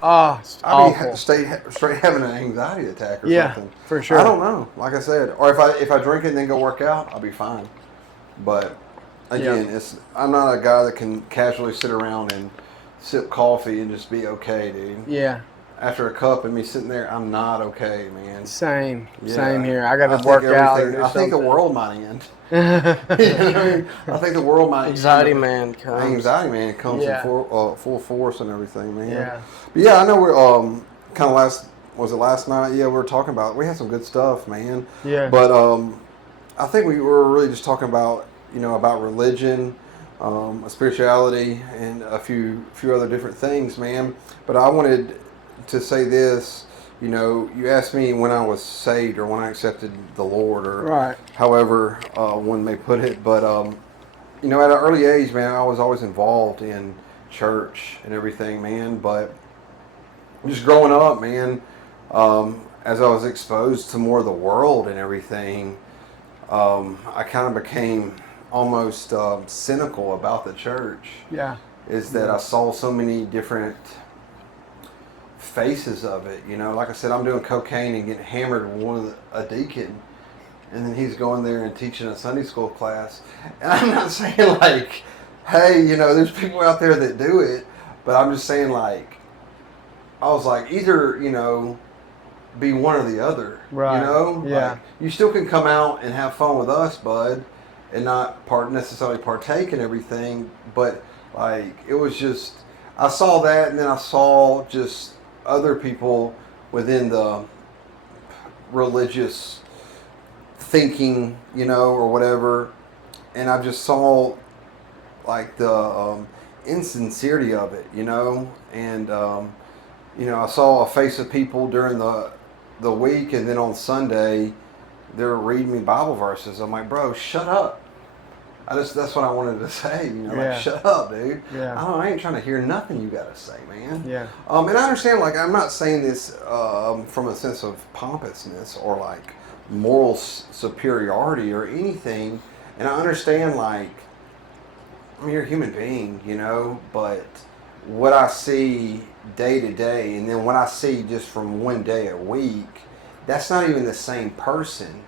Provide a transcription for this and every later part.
Oh, it's I awful. be straight having an anxiety attack or Yeah, something. for sure. I don't know. Like I said, or if I drink it and then go work out, I'll be fine. But again, Yeah. I'm not a guy that can casually sit around and sip coffee and just be okay, dude. Yeah. After a cup and me sitting there, I'm not okay, man. Same. Yeah. Same here. I got I to think work out or everything. do I think the something. world might end. You know what I mean? I think the world might. Anxiety man comes. Anxiety man comes in Yeah. full force and everything, man. Yeah. But yeah, I know we're kind of last night? Yeah, we were talking about. We had some good stuff, man. Yeah. But I think we were really just talking about about religion, spirituality, and a few other different things, man. But I wanted to say this. You asked me when I was saved or when I accepted the Lord or Right. however one may put it. But at an early age, man, I was always involved in church and everything, man. But just growing up, man, as I was exposed to more of the world and everything, I kind of became almost cynical about the church. Yeah. Is that I saw so many different faces of it. Like I said, I'm doing cocaine and getting hammered with a deacon, and then he's going there and teaching a Sunday school class. And I'm not saying like, hey, there's people out there that do it, but I'm just saying like, I was like, either be one or the other. Right. Yeah. Like, you still can come out and have fun with us, bud, and not necessarily partake in everything. But like, it was just, I saw that, and then I saw just other people within the religious thinking, or whatever, and I just saw like the insincerity of it, and I saw a face of people during the week, and then on Sunday they're reading me Bible verses. I'm like, bro, shut up. That's what I wanted to say, Yeah. like, shut up, dude. Yeah. I ain't trying to hear nothing you got to say, man. Yeah. And I understand, like, I'm not saying this from a sense of pompousness or like moral superiority or anything. And I understand, like, I mean, you're a human being, but what I see day to day, and then what I see just from one day a week, that's not even the same person.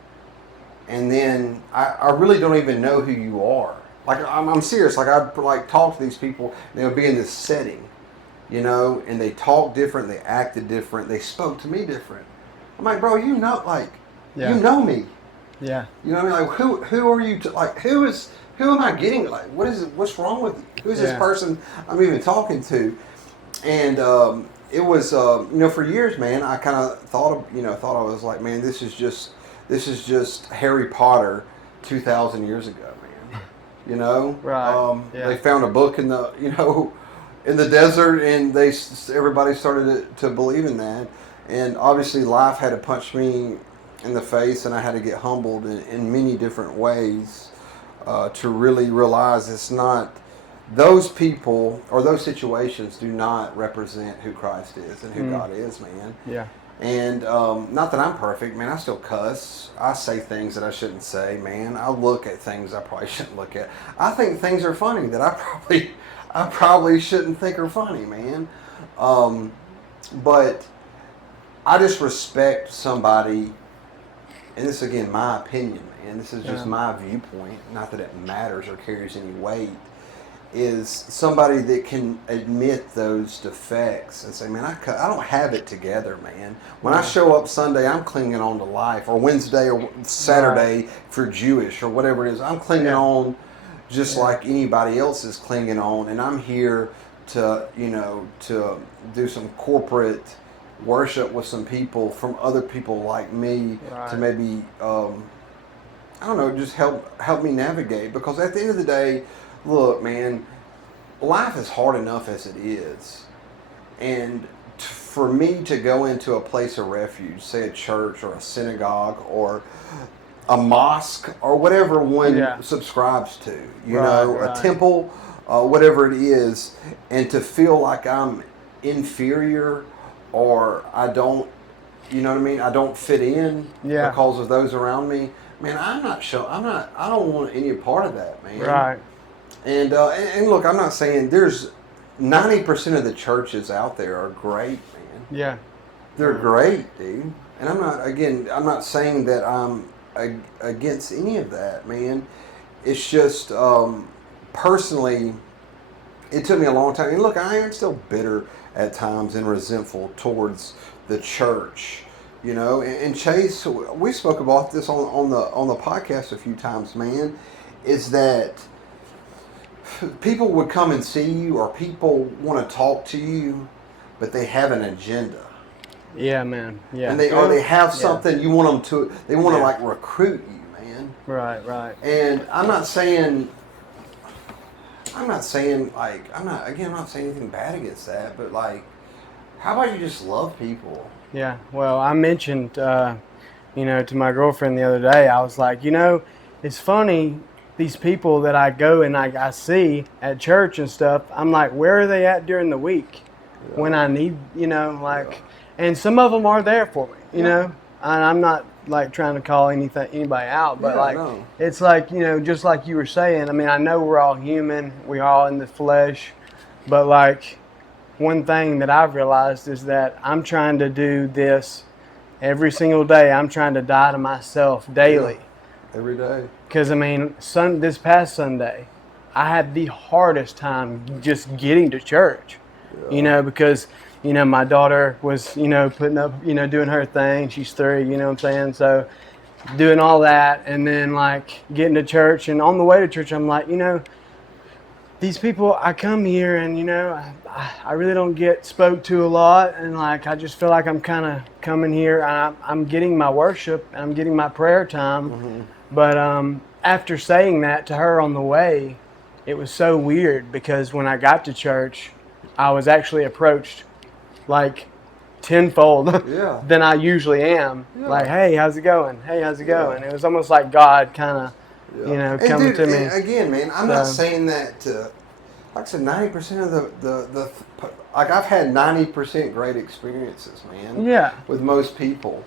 And then I really don't even know who you are. Like, I'm serious. Like, I like talk to these people, and they'll be in this setting, and they talk different, they acted different, they spoke to me different. I'm like, bro, you know me. Yeah. You know what I mean? Like, who are you? Who am I getting? Like, what's wrong with you? Who's this person I'm even talking to? And it was, for years, man, I kind of thought I was like, man, this is just Harry Potter 2,000 years ago, man. Right. They found a book in the, in the desert, and everybody started to believe in that. And obviously, life had to punch me in the face, and I had to get humbled in many different ways to really realize it's not. Those people or those situations do not represent who Christ is and who God is, man. Yeah. And not that I'm perfect, man. I still cuss. I say things that I shouldn't say, man. I look at things I probably shouldn't look at. I think things are funny that I probably shouldn't think are funny, man. But I just respect somebody, and this is, again, my opinion, man. This is just my viewpoint. Not that it matters or carries any weight. Is somebody that can admit those defects and say, man, I don't have it together, man. When I show up Sunday, I'm clinging on to life, or Wednesday or Saturday if you're Jewish or whatever it is. I'm clinging on just like anybody else is clinging on, and I'm here to do some corporate worship with some people from other people like me to maybe I don't know, just help me navigate, because at the end of the day, look, man, life is hard enough as it is. And for me to go into a place of refuge, say a church or a synagogue or a mosque or whatever one subscribes to, a temple, whatever it is, and to feel like I'm inferior or I don't you know what I mean, I don't fit in Yeah. because of those around me. Man, I don't want any part of that, man. Right. And look, I'm not saying there's 90% of the churches out there are great, man. Yeah. They're great, dude. And I'm not saying that I'm against any of that, man. It's just, personally, it took me a long time. And look, I am still bitter at times and resentful towards the church, you know. And Chase, we spoke about this on the podcast a few times, man. Is that people would come and see you, or people want to talk to you, but they have an agenda. Yeah, man. Yeah. And they have something you want them to. They want to like recruit you, man. Right. Right. And I'm not saying like I'm not saying anything bad against that, but like, how about you just love people? Yeah. Well, I mentioned, to my girlfriend the other day. I was like, it's funny. These people that I go and I see at church and stuff. I'm like, where are they at during the week when I need, and some of them are there for me, you know. And I'm not like trying to call anybody out, but it's like, just like you were saying. I mean, I know we're all human, we're all in the flesh, but like one thing that I've realized is that I'm trying to do this every single day. I'm trying to die to myself daily. Every day. Because I mean, this past Sunday, I had the hardest time just getting to church, because my daughter was, putting up, doing her thing. She's 3, you know what I'm saying? So doing all that, and then like getting to church, and on the way to church, I'm like, these people, I come here and, I really don't get spoke to a lot. And like, I just feel like I'm kind of coming here. I'm getting my worship and I'm getting my prayer time. Mm-hmm. But after saying that to her on the way, it was so weird because when I got to church, I was actually approached like tenfold than I usually am. Yeah. Like, hey, how's it going? Hey, how's it going? It was almost like God kind of, coming to me. Again, man, I'm not saying that like I said, 90% of the like I've had 90% great experiences, man. Yeah. With most people.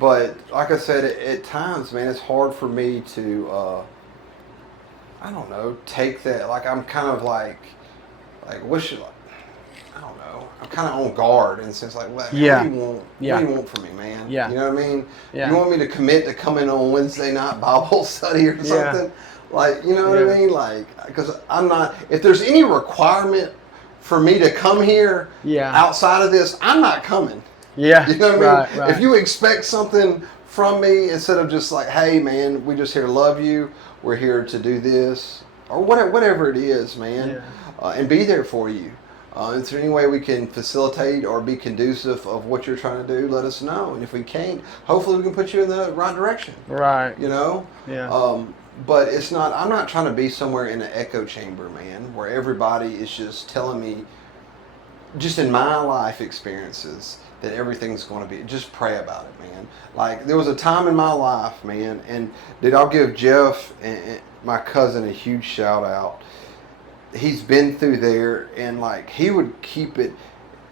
But like I said, at times, man, it's hard for me to, I don't know, take that. Like I'm kind of like what should I don't know. I'm kind of on guard in the sense like, what do you want? What do you want from me, man? Yeah. You know what I mean? Yeah. You want me to commit to coming on Wednesday night Bible study or something? Yeah. Like, you know what I mean? Like, because I'm not. If there's any requirement for me to come here outside of this, I'm not coming. Yeah. You know what I mean? Right. If you expect something from me instead of just like, hey, man, we just here to love you. We're here to do this or whatever it is, man, and be there for you. Is there any way we can facilitate or be conducive of what you're trying to do? Let us know. And if we can't, hopefully we can put you in the right direction. Right. You know? Yeah. But it's not, I'm not trying to be somewhere in an echo chamber, man, where everybody is just telling me, just in my life experiences, that everything's going to be, just pray about it, man. Like, there was a time in my life, man, and I'll give Jeff and my cousin a huge shout out. He's been through there, and like he would keep it.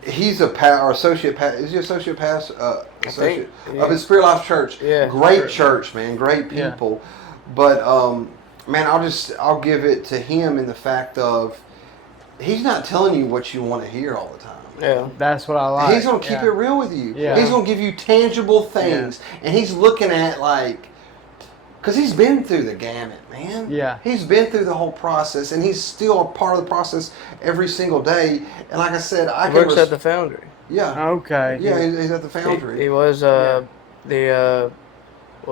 He's associate pastor. Is he associate pastor? Associate of his Spirit Life Church. Yeah, great church, man. Great people. Yeah. But man, I'll give it to him in the fact of he's not telling you what you want to hear all the time. Yeah, that's what I like. He's gonna keep it real with you. Yeah. He's gonna give you tangible things, and he's looking at like. Because he's been through the gamut, man. Yeah. He's been through the whole process, and he's still a part of the process every single day. And like I said, he works at the foundry. Yeah. Okay. Yeah, he's at the foundry. He was what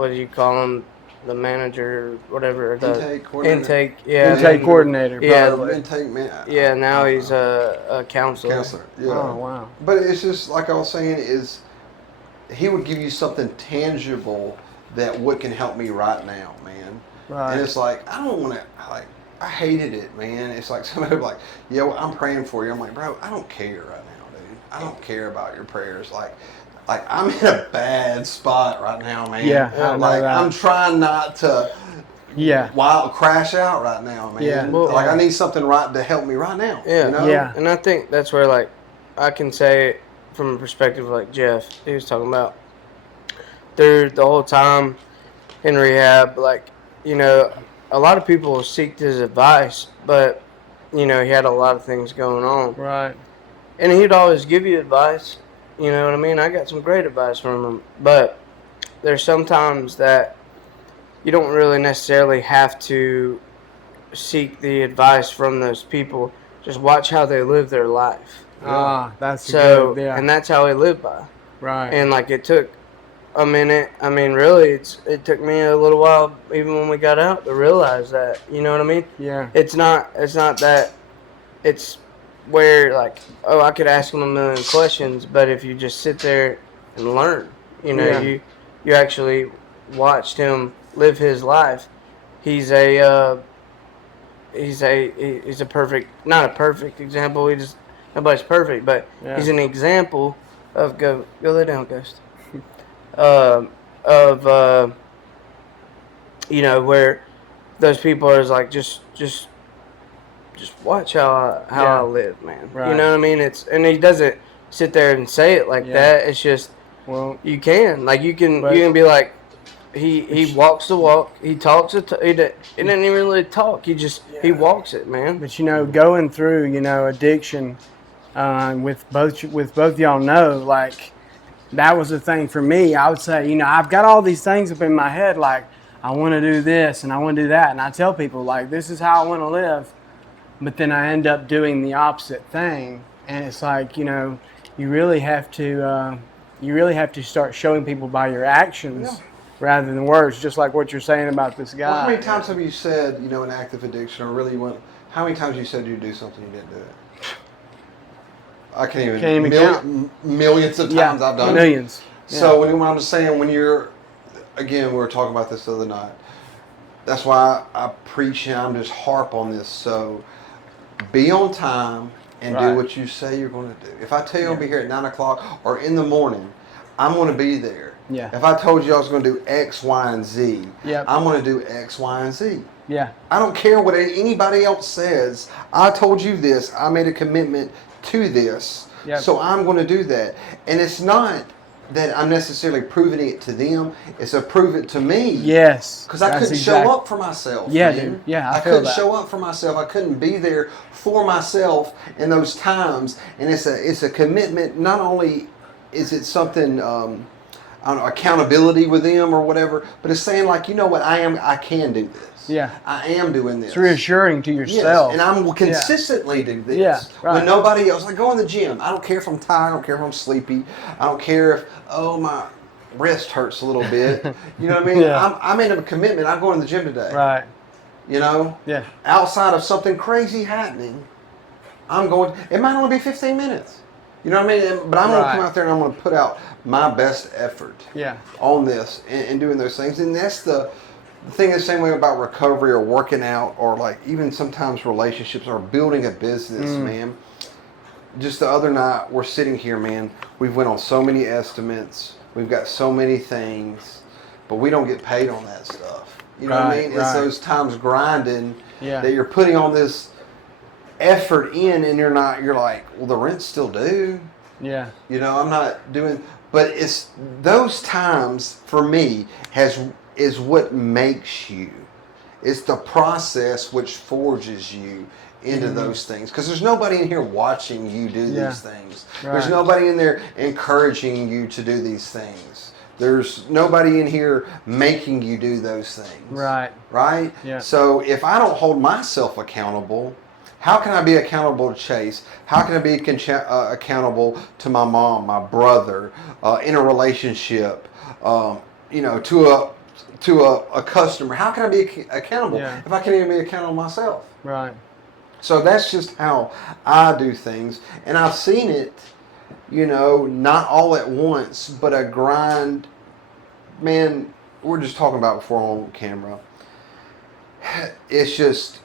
do you call him? The manager, whatever. Intake coordinator. Intake coordinator. Yeah. Intake man. Yeah. Now he's a counselor. Counselor. Yeah. Oh wow. But it's just like I was saying, is he would give you something tangible. That what can help me right now, man. Right. And it's like, I don't want to, like, I hated it, man. It's like somebody would be like, yeah, well, I'm praying for you. I'm like, bro, I don't care right now, dude. I don't care about your prayers. Like I'm in a bad spot right now, man. Yeah. Like, I'm trying not to crash out right now, man. Yeah. Well, like, I need something right to help me right now. Yeah. You know? Yeah. And I think that's where, like, I can say from a perspective like Jeff, he was talking about. Through the whole time in rehab, like, you know, a lot of people seeked his advice, but, you know, he had a lot of things going on. Right. And he'd always give you advice. You know what I mean? I got some great advice from him. But there's sometimes that you don't really necessarily have to seek the advice from those people. Just watch how they live their life. That's So, good. Yeah. and that's how he lived by. Right. And like it took a minute. I mean, really, it took me a little while, even when we got out, to realize that. You know what I mean? yeah. It's not that. It's where like, oh, I could ask him a million questions, but if you just sit there and learn, you know, Yeah. you actually watched him live his life. He's a perfect, not a perfect example. Nobody's perfect, but Yeah. he's an example of go lay down, Ghost. Of you know, where those people are like just watch how I live, man. Right. You know what I mean? And he doesn't sit there and say it like that. It's just Well, you can But- you can be like he walks the walk. He talks it. He doesn't even really talk. He walks it, man. but you know, going through, you know, addiction, with both y'all know, like, that was the thing for me. I would say, you know, I've got all these things up in my head, like, I want to do this and I want to do that, and I tell people, like, this is how I want to live, but then I end up doing the opposite thing, and it's like, you know, you really have to start showing people by your actions rather than words, just like what you're saying about this guy. Well, how many times have you said, you know, an active addiction or really want? How many times you said you'd do something you didn't do it? I can't even count. Millions of times I've done it. Millions. So when I'm just saying, when you're, again, we were talking about this the other night. That's why I preach and I'm just harp on this. So be on time and do Right. what you say you're going to do. If I tell you I'll be here at 9 o'clock or in the morning, I'm going to be there. Yeah. If I told you I was going to do X, Y, and Z, Yep. I'm going to do X, Y, and Z. Yeah. I don't care what anybody else says. I told you this. I made a commitment to this. Yep. So I'm going to do that. And it's not that I'm necessarily proving it to them. It's a prove it to me. Yes. Because I couldn't show up for myself. Yeah, man. dude. Yeah, I I feel couldn't that. show up for myself. I couldn't be there for myself in those times. And it's a commitment. Not only is it something, I don't know, accountability with them or whatever, but it's saying like, you know what, I can do this. Yeah. I am doing this. It's reassuring to yourself. Yes, and I'm consistently do this. Yeah, right. When nobody else, like go in the gym. I don't care if I'm tired. I don't care if I'm sleepy. I don't care if, oh, my wrist hurts a little bit. You know what I mean? Yeah. I made a commitment. I'm going to the gym today. Right. You know? Yeah. Outside of something crazy happening, I'm going, it might only be 15 minutes. You know what I mean? But I'm going to come out there and I'm going to put out my best effort Yeah. on this and doing those things. And that's the thing the same way about recovery or working out or like even sometimes relationships or building a business, man. Just the other night, we're sitting here, man. We've went on so many estimates. We've got so many things, but we don't get paid on that stuff. You know what I mean? It's those times grinding that you're putting on this effort in and you're like, well, the rent's still due. Yeah. You know, I'm not doing, but it's those times for me is what makes you. It's the process which forges you into those things. Because there's nobody in here watching you do these things. Right. There's nobody in there encouraging you to do these things. There's nobody in here making you do those things. Right. Right? Yeah. So if I don't hold myself accountable, how can I be accountable to Chase? How can I be accountable to my mom, my brother, in a relationship, you know, to a customer? How can I be accountable if I can't even be accountable myself? Right. So that's just how I do things. And I've seen it, you know, not all at once, but a grind. Man, we're just talking about before on camera. It's just,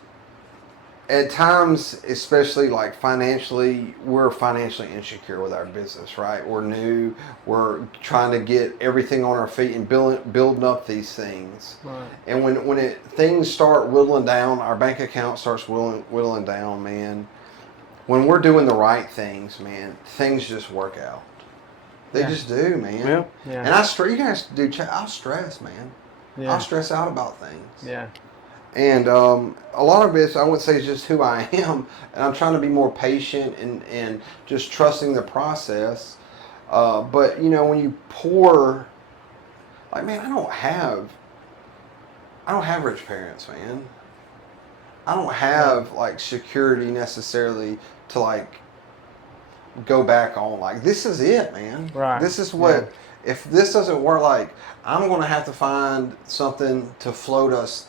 at times, especially like financially, we're financially insecure with our business, right? We're new. We're trying to get everything on our feet and building up these things. Right. And when things start whittling down, our bank account starts whittling down, man. When we're doing the right things, man, things just work out. They just do, man. Yeah. Yeah. And you guys do. I'll stress, man. Yeah. I'll stress out about things. Yeah. And a lot of it, I wouldn't say, is just who I am. And I'm trying to be more patient and just trusting the process. But, you know, when you pour, like, man, I don't have rich parents, man. I don't have, like, security necessarily to, like, go back on. Like, this is it, man. Right. This is what, if this doesn't work, like, I'm going to have to find something to float us,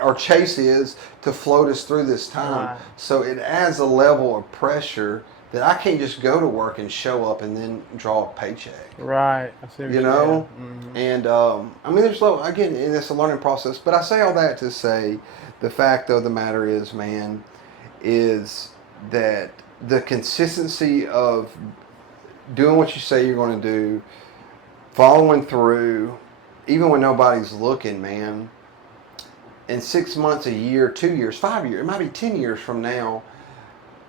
or Chase is, to float us through this time. Right. So it adds a level of pressure that I can't just go to work and show up and then draw a paycheck. Right. I see what You you're know? saying. And, I mean, again, and it's a learning process. But I say all that to say the fact of the matter is, man, is that the consistency of doing what you say you're going to do, following through, even when nobody's looking, man, in 6 months, a year, 2 years, 5 years, it might be 10 years from now,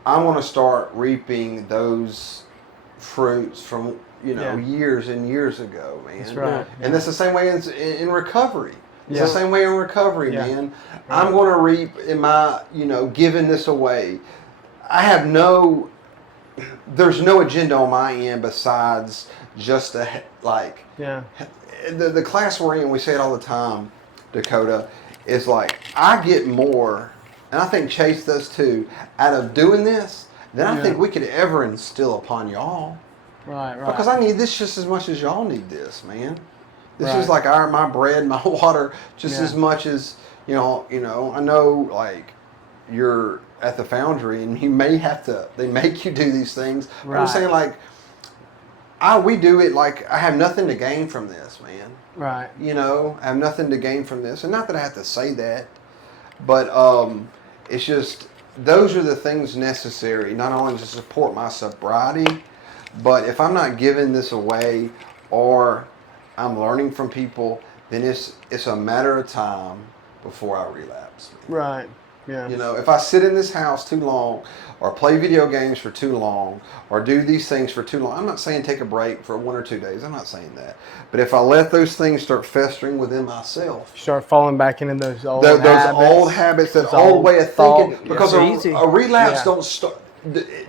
I want to start reaping those fruits from, you know, years and years ago, man. That's right. And that's the same way in recovery. It's Yeah. the same way in recovery, man. I'm going to reap in my, you know, giving this away. There's no agenda on my end besides just the class we're in, we say it all the time, Dakota, is like, I get more, and I think Chase does too, out of doing this than I think we could ever instill upon y'all. Right. Because I need this just as much as y'all need this, man. This Right. is like my bread, my water, just as much as, you know, I know, like, you're at the foundry and you may have to, they make you do these things. But I'm saying, like, we do it like I have nothing to gain from this, man. Right. You know, I have nothing to gain from this. And not that I have to say that, but it's just, those are the things necessary, not only to support my sobriety, but if I'm not giving this away or I'm learning from people, then it's a matter of time before I relapse. Right. Yeah. You know, if I sit in this house too long or play video games for too long or do these things for too long, I'm not saying take a break for 1 or 2 days. I'm not saying that. But if I let those things start festering within myself, Start falling back into those old those habits. old habits, that those old way of thinking, thought- because a relapse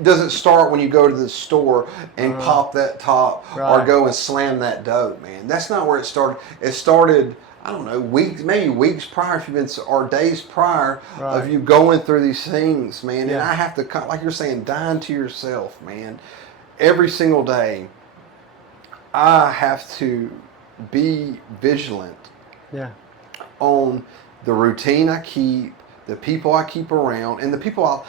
doesn't start when you go to the store and pop that top or go and slam that dope, man. That's not where it started. It started, I don't know, maybe weeks prior, if you've been, or days prior of you going through these things, man. And I have to, like you're saying, dying to yourself, man. Every single day, I have to be vigilant on the routine I keep, the people I keep around, and the people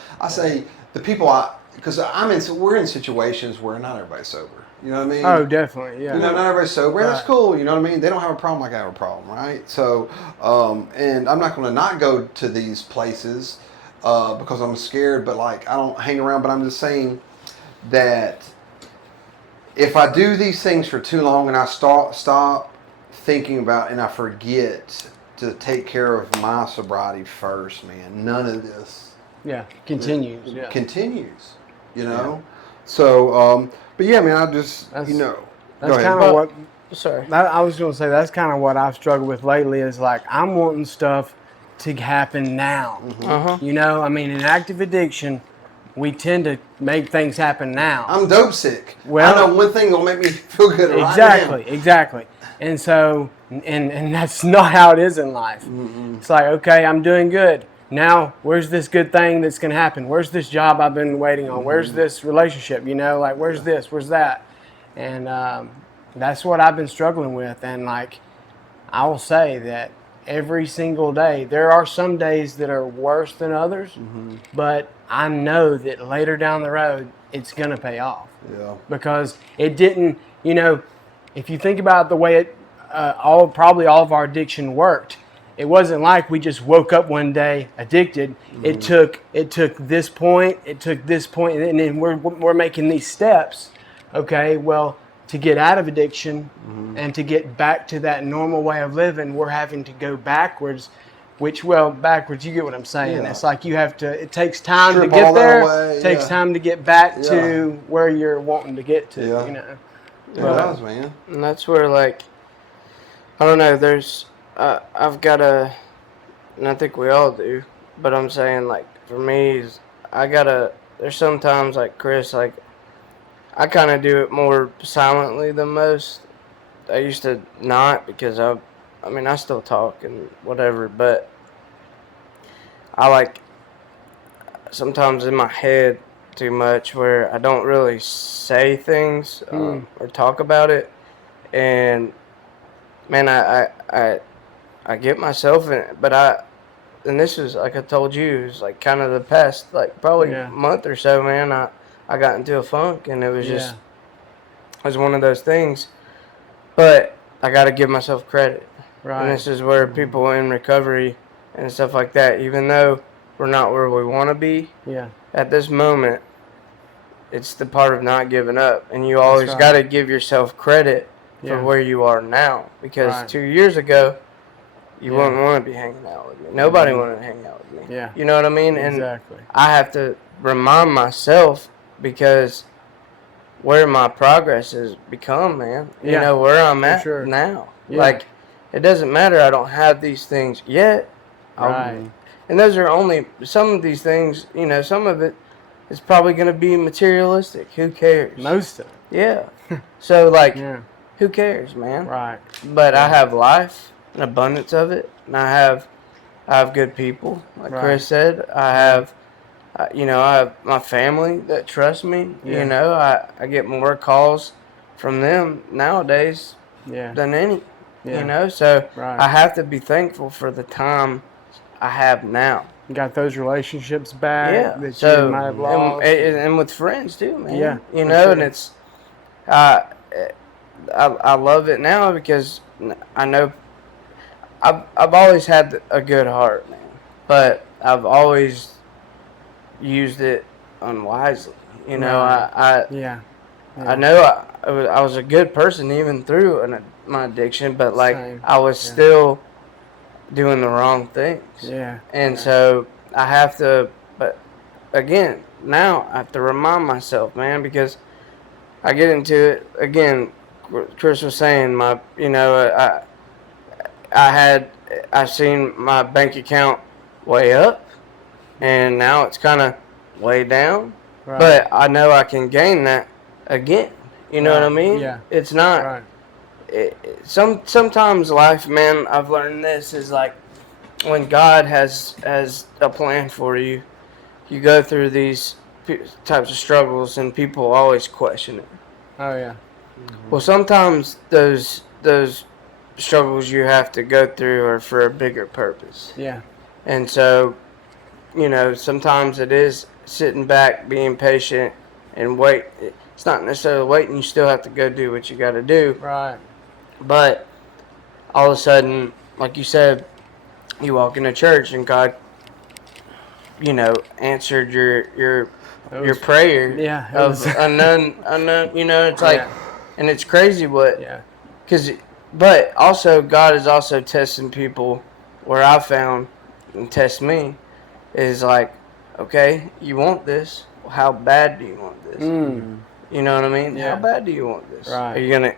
because we're in situations where not everybody's sober. You know what I mean? Oh, definitely, yeah. You know, not everybody's sober, and that's cool. You know what I mean? They don't have a problem like I have a problem, right? So, and I'm not going to not go to these places because I'm scared, but like I don't hang around. But I'm just saying that if I do these things for too long and I stop thinking about and I forget to take care of my sobriety first, man, none of this continues. Continues, you know. So, but yeah, man, I just That's go kind ahead. of what. Sorry. I was going to say that's kind of what I've struggled with lately. Is like I'm wanting stuff to happen now. You know, I mean, in active addiction, we tend to make things happen now. I'm dope sick. Well, I know one thing that'll make me feel good Exactly. And so, and that's not how it is in life. It's like, okay, I'm doing good. Now, where's this good thing that's going to happen? Where's this job I've been waiting on? Where's this relationship? You know, like, where's this? Where's that? And that's what I've been struggling with. And, like, I will say that every single day, there are some days that are worse than others, but I know that later down the road, it's going to pay off. Yeah. Because it didn't, you know, if you think about the way probably all of our addiction worked, it wasn't like we just woke up one day addicted. It took this point, and then we're making these steps. Okay, well, to get out of addiction and to get back to that normal way of living, we're having to go backwards. Backwards, you get what I'm saying. Yeah. It's like you have to, it takes time Strip to get all that there. away, It takes time to get back to where you're wanting to get to, Yeah. you know. It But- does, man. And that's where, like, I don't know, I've got to, and I think we all do, but I'm saying, like, for me, there's sometimes, like Chris, like, I kind of do it more silently than most. I used to not because I mean, I still talk and whatever, but I like sometimes in my head too much where I don't really say things or talk about it. And man, I get myself in it, but and this is like I told you, it was like kind of the past, like probably month or so, man. I got into a funk, and it was just it was one of those things. But I got to give myself credit. Right. And this is where people in recovery and stuff like that, even though we're not where we want to be at this moment, it's the part of not giving up. And you always got to give yourself credit for where you are now. Because 2 years ago, you wouldn't want to be hanging out with me. Nobody wanted to hang out with me. Yeah. You know what I mean? Exactly. And I have to remind myself because where my progress has become, man. You know, where I'm at now. Yeah. Like, it doesn't matter. I don't have these things yet. Right. And those are only some of these things, you know, some of it is probably going to be materialistic. Who cares? Most of it. Yeah. So, like, Yeah. who cares, man? Right. But I have life, an abundance of it, and I have good people, like Chris said. I have, you know, I have my family that trust me. Yeah. You know, I get more calls from them nowadays than any. Yeah. You know, so Right. I have to be thankful for the time I have now. You got those relationships back that So you might have lost. and with friends too, man. Yeah, you for know, sure. and it's I love it now because I know I've always had a good heart, man, but I've always used it unwisely. You know, Right. I know I was a good person even through my addiction, but like Same. I was still doing the wrong things. Yeah. And so I have to, but again, now I have to remind myself, man, because I get into it again. Chris was saying, I've seen my bank account way up, and now it's kind of way down. Right. But I know I can gain that again. You know what I mean? Yeah. It's not. Right. Sometimes life, man, I've learned this is like when God has a plan for you, you go through these types of struggles, and people always question it. Oh yeah. Well, sometimes those struggles you have to go through are for a bigger purpose. Yeah. And so, you know, sometimes it is sitting back, being patient, and wait. It's not necessarily waiting. You still have to go do what you got to do. Right. But all of a sudden, like you said, you walk into church and God, you know, answered your prayer Yeah. It of was, unknown. You know, it's like, and it's crazy what. Yeah. But also God is also testing people. Where I found and test me is like, okay, you want this. Well, how bad do you want this? You know what I mean? Yeah. How bad do you want this? Right. Are you gonna?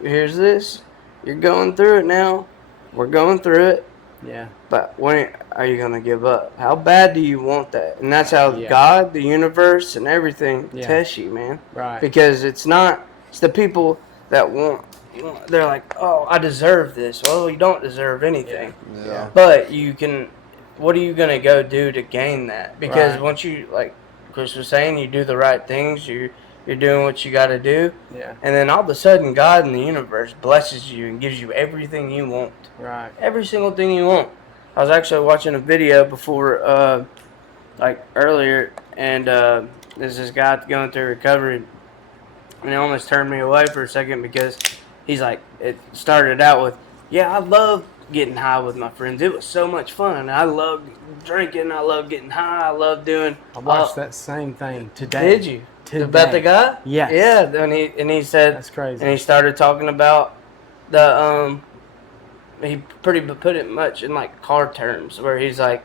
Here's this. You're going through it now. We're going through it. Yeah. But when are you gonna give up? How bad do you want that? And that's how God, the universe, and everything tests you, man. Right. Because it's the people that want. They're like, oh, I deserve this. Well, you don't deserve anything. Yeah. But you can. What are you gonna go do to gain that? Because Right. once you, like Chris was saying, you do the right things. You're doing what you got to do. Yeah. And then all of a sudden, God in the universe blesses you and gives you everything you want. Right. Every single thing you want. I was actually watching a video before, like earlier, and there's this guy going through recovery, and it almost turned me away for a second because he's like, it started out with, yeah, I love getting high with my friends. It was so much fun. I love drinking. I love getting high. I love doing. I watched that same thing today. Did you? Today. About the guy? Yes. Yeah. And he said. That's crazy. And he started talking about the He pretty put it much in like car terms, where he's like,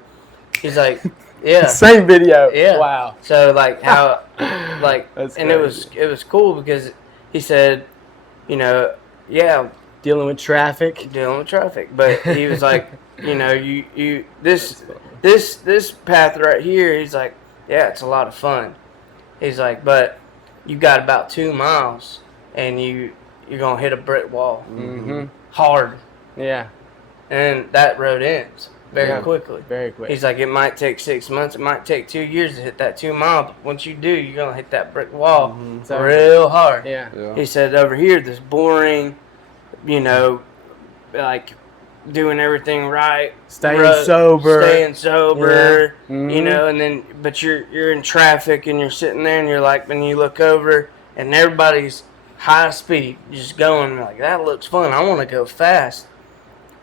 yeah. Same video. Yeah. Wow. So like how, like, That's and crazy. it was cool because he said, yeah, Dealing with traffic. dealing with traffic. But he was like, this path right here. He's like, yeah, it's a lot of fun. He's like, but you got about 2 miles, and you're gonna hit a brick wall Mm-hmm. hard, Yeah. and that road ends very quickly. Very quick. He's like, it might take 6 months, it might take 2 years to hit that 2 mile, but once you do, you're gonna hit that brick wall So- real hard. yeah. Yeah. He said over here, this boring, like doing everything right, Staying sober. staying sober, Yeah. Mhm. and then but you're in traffic and you're sitting there and you're like, when you look over and everybody's high speed, just going like, that looks fun. I want to go fast.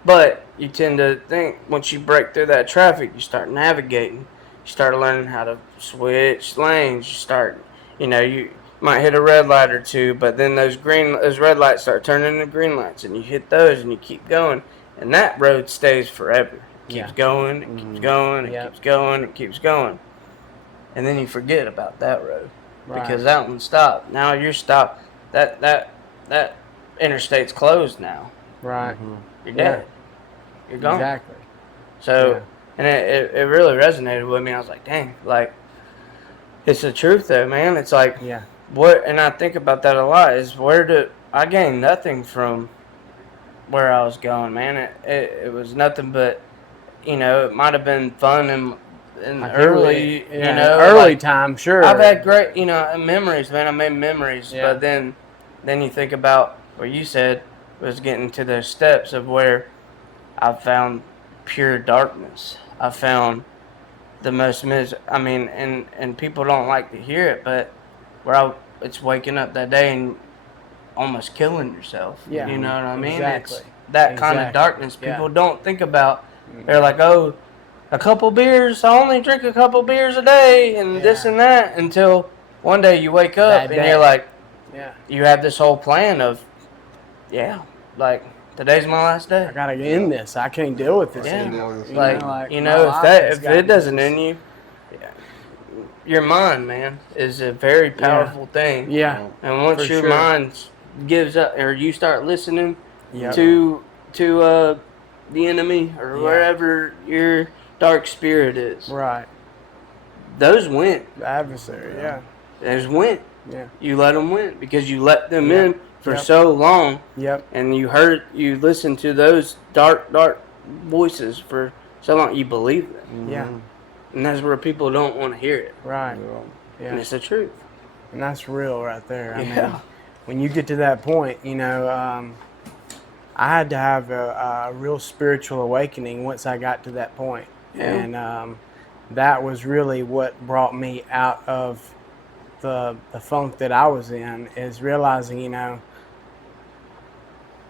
But you tend to think once you break through that traffic, you start navigating. You start learning how to switch lanes. You start, you might hit a red light or two, but then those red lights start turning into green lights, and you hit those and you keep going, and that road stays forever. It keeps going, it keeps going, it keeps going, it keeps going, and then you forget about that road because that one stopped. Now you're stopped. That interstate's closed now. Right. You're dead. You're gone. Exactly. So, and it really resonated with me. I was like, dang, like, it's the truth though, man. It's like, Yeah. and I think about that a lot, is I gained nothing from where I was going, man. It was nothing but, it might have been fun in early, early like, time, sure. I've had great, memories, man. I made memories, Yeah. but then you think about what you said was getting to those steps of where I found pure darkness. I found the most and people don't like to hear it, but it's waking up that day and almost killing yourself. Yeah. You know what I mean? Exactly. It's that kind of Exactly. darkness people Yeah. don't think about. They're like, oh, a couple beers, I only drink a couple beers a day and this Yeah. and that, until one day you wake up That and day. you're like, Yeah. you have this whole plan of, like, today's my last day. I gotta end this. I can't deal with this Yeah. anymore. Like, my if life has if gotten it doesn't this- end you, your mind, man, is a very powerful thing. Yeah. And once For your sure. mind gives up, or you start listening Yep. to the enemy or Yeah. wherever your dark spirit is, Right. those win. The adversary. Yeah. Those win. Yeah. You let them win because you let them Yep. in for Yep. so long. Yep. And you listen to those dark voices for so long, you believe them. Yeah. And that's where people don't want to hear it. Right. And Yeah. it's the truth. And that's real right there. I Yeah. mean, when you get to that point, I had to have a real spiritual awakening once I got to that point. Yeah. And that was really what brought me out of the funk that I was in, is realizing,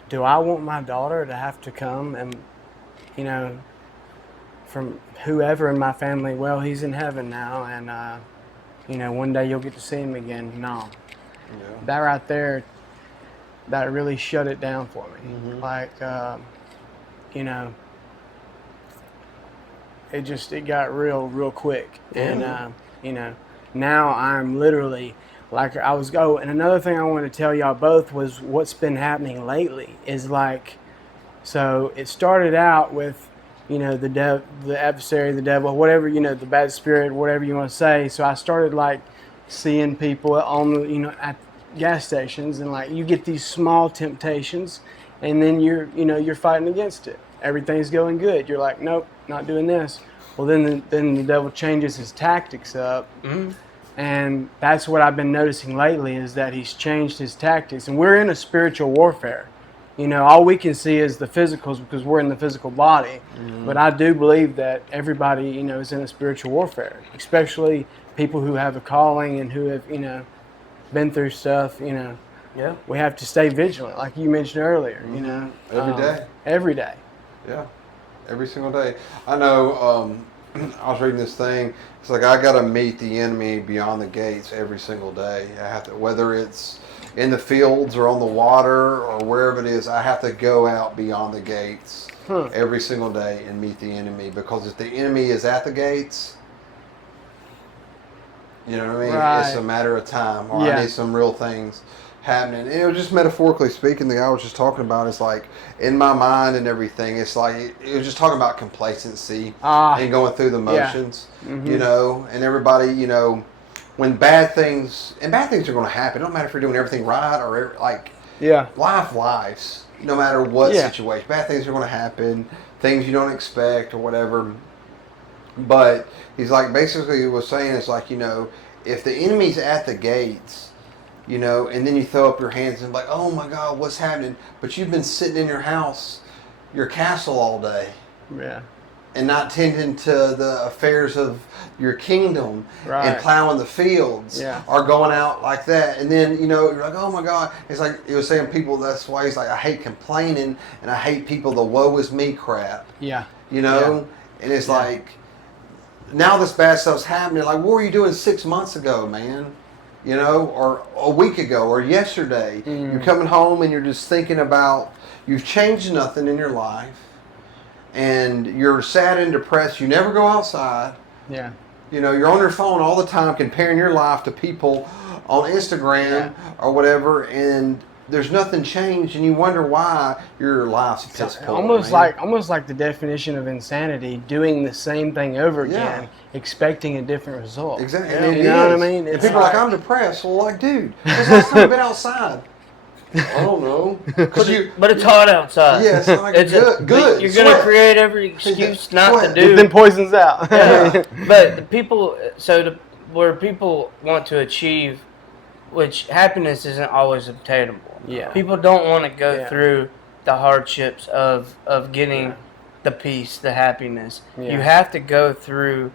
do I want my daughter to have to come and, from whoever in my family, well, he's in heaven now, and, one day you'll get to see him again. No. That right there, that really shut it down for me. Like, it got real quick. Yeah. And, now I'm literally, like I was and another thing I wanted to tell y'all both was what's been happening lately is like, so it started out with, the adversary, the devil, whatever, the bad spirit, whatever you want to say. So I started like seeing people on the, at gas stations, and like you get these small temptations, and then you're fighting against it. Everything's going good. You're like, nope, not doing this. Well, then the devil changes his tactics up. Mm-hmm. And that's what I've been noticing lately, is that he's changed his tactics. And we're in a spiritual warfare. All we can see is the physicals because we're in the physical body. But I do believe that everybody, is in a spiritual warfare, especially people who have a calling and who have, been through stuff, Yeah. We have to stay vigilant, like you mentioned earlier, Every day. Every day. Yeah, every single day. I know. I was reading this thing. It's like I got to meet the enemy beyond the gates every single day. I have to, whether it's in the fields or on the water or wherever it is. I have to go out beyond the gates every single day and meet the enemy, because if the enemy is at the gates, you know what I mean? Right. It's a matter of time. Or Yeah. I need some real things happening. And it was just metaphorically speaking, the guy was just talking about it's like in my mind and everything. It's like it was just talking about complacency and going through the motions, you know, and everybody, you know, when bad things are going to happen. It don't matter if you're doing everything right or like lives, no matter what situation. Bad things are going to happen, things you don't expect or whatever. But he's like, basically, he was saying is like, you know, if the enemy's at the gates, you know, and then you throw up your hands and like, oh my God, what's happening? But you've been sitting in your house, your castle all day. Yeah. And not tending to the affairs of your kingdom and plowing the fields or going out like that. And then, you know, you're like, oh my God. It's like, he was saying people, that's why he's like, I hate complaining and I hate people, the woe is me crap. Yeah. You know? And it's like, now this bad stuff's happening. Like, what were you doing 6 months ago, man? You know, or a week ago, or yesterday. You're coming home and you're just thinking about, you've changed nothing in your life. And you're sad and depressed. You never go outside. Yeah. You know, you're on your phone all the time comparing your life to people on Instagram or whatever. And there's nothing changed, and you wonder why your life's piss poor. Almost like the definition of insanity: doing the same thing over again, expecting a different result. Exactly. Yeah, you know what I mean? And people are like, I'm depressed. Well, like, dude, when's the last time you've been outside? I don't know. But it's hot outside. Yeah, it's like good. You're going to create every excuse not to do. Get them poisons out. Yeah. But the people, where people want to achieve, which happiness isn't always obtainable. Yeah. People don't want to go through the hardships of getting the peace, the happiness. Yeah. You have to go through,